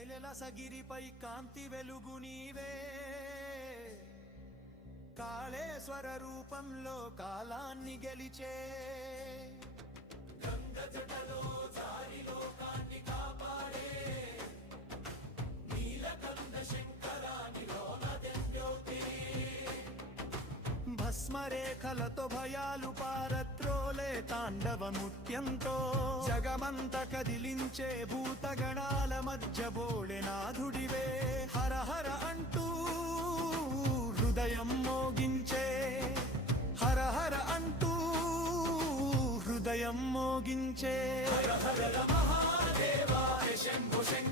కైలసగిరిపై కాంతి వెలుగు నీవే. కాళేశ్వర రూపంలో కాలాన్ని గెలిచే. గంగజటలో జారిలోకాన్ని కాపాడే. నీలకంద శంకరానిలోన భస్మరేఖలతో భయాలు పారత్రోలే తాండవ నృత్యంతో. జగమంత కదిలించే భూతగణాల మధ్య భోళినాథుడివే హర హర అంటూ హృదయం మోగించే. హర హర అంటూ హృదయం మోగించే. హర హర మహాదేవా శంభు శంకరా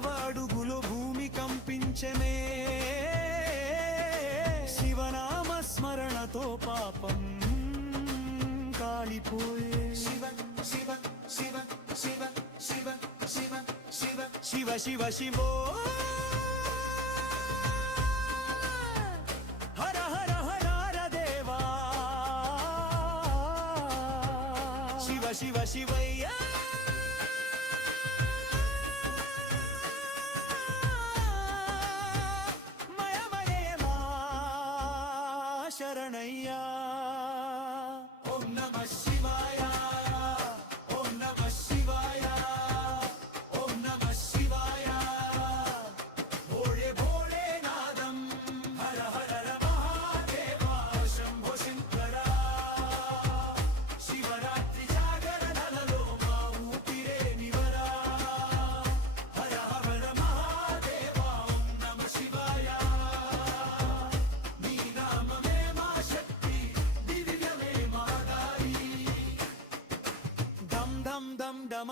అడుగులు భూమి కంపించనే. శివనామ స్మరణతో పాపం కాలిపోయే. శివ శివ శివ శివ శివ శివ శివ. శివ శివ శివో. హర హర హర హర దేవా. శివ శివ శివయ్యా. Shut her name.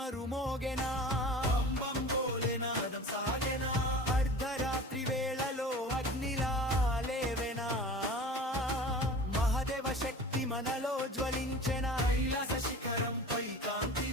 కమరు సాగెనా అర్ధరాత్రి వేళలో అగ్నిలాలేవెనా మహదేవ శక్తి మనలో జ్వలించెనా? శిఖరం పై కాంతి